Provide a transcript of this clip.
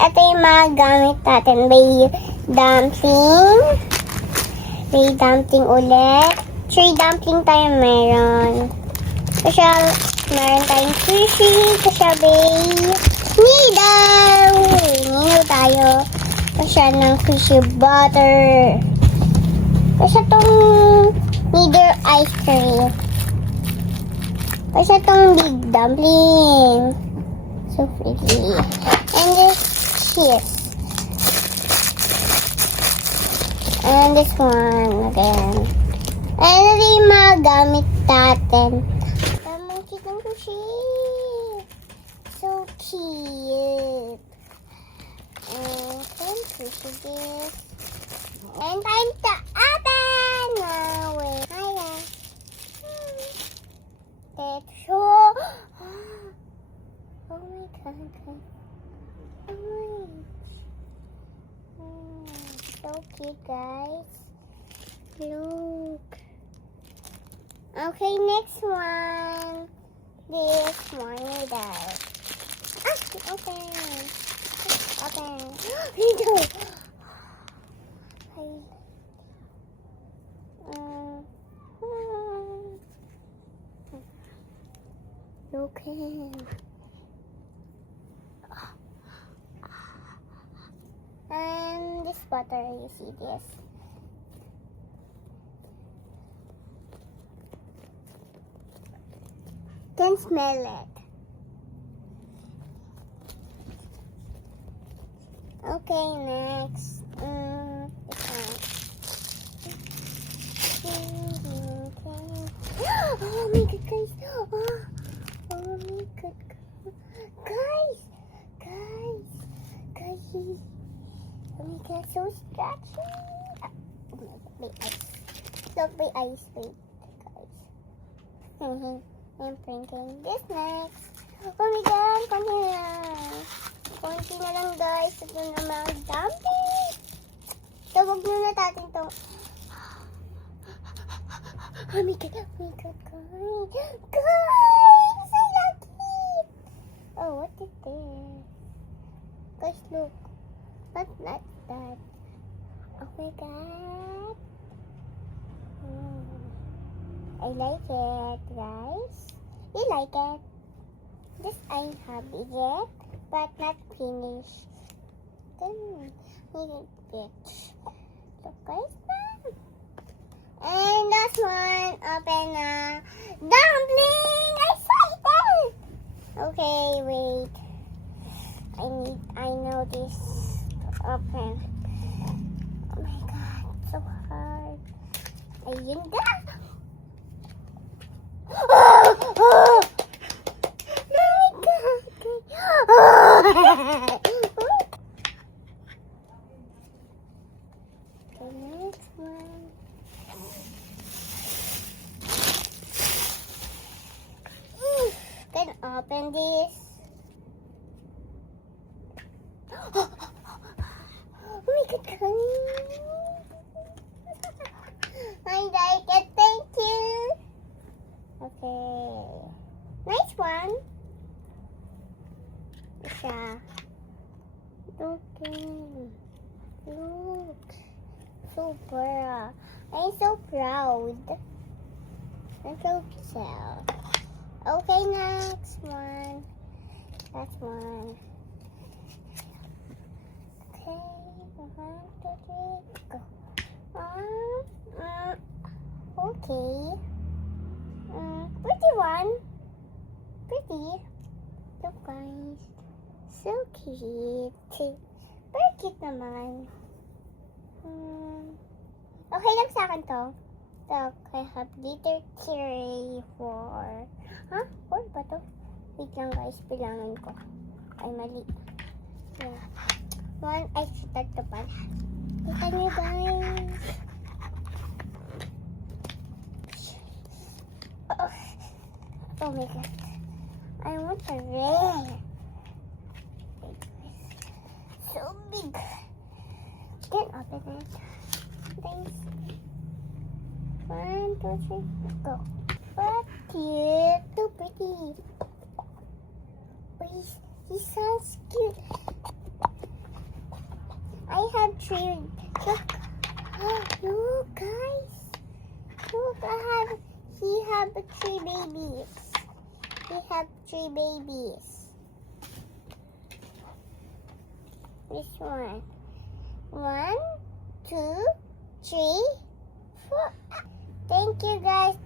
ito yung mga gamit natin. May dumpling. May dumpling ulit. 3 dumpling tayo meron. Kasi meron tayong sushi. Kasi may nido. Nido tayo. Kasi ng fishy butter. Kasi itong nido ice cream. Kasi itong big dumpling. So pretty. And this cheese. And this one again. And ito yung mga gamit natin. Tamang kitang sushi. So cute. And some sushi this. And time to open! Now wait. Hiya. That's so... Oh my god. So cute, guys. Look. Okay, next one. This one is that. Open. Open. Ito. Okay. And this butter, you see this. Can smell it. Okay, next. Oh my god, guys. Oh my god. Guys. Oh my god, so scratchy. May ice. Look, may ice. Wait, guys. I'm printing this next. Oh my god, konti na lang guys. Ito na mga dumpling. Tawag muna natin ito. Oh my god, guys. Guys, I like it. Oh, what is this? Guys, look. Not like that. Oh my god. I like it, guys. You like it? This I have it yet, but not finished. Then need it. So guys, and last one, open dumpling. I saw it. Okay, wait. I know this. Open. Oh my god, so hard. Ayun na. Oh my god. The next one. Can open this. Oh my god, I like it, thank you. Okay, nice one. Siya. Look. Super. I'm so proud. I'm so proud. Okay, next one. That's one. Okay, 1, 2, 3, go. Okay. Pretty one. Pretty. Look, guys. So cute. Very cute naman. Okay lang sa akin to. So, I have glitter 3, 4. Huh? 4 ba to? Wait lang guys, bilangin ko. Ay, mali. Yeah. 1, ay, start to pala. Kita nyo guys. Oh my god. I want the red. So big. Can open it. Thanks. 1, 2, 3, go. What cute. So pretty. Oh, he sounds cute. tree. Look. Look, guys. Look, he have three babies. He have three babies. This one. 1, 2, 3, 4. Thank you, guys.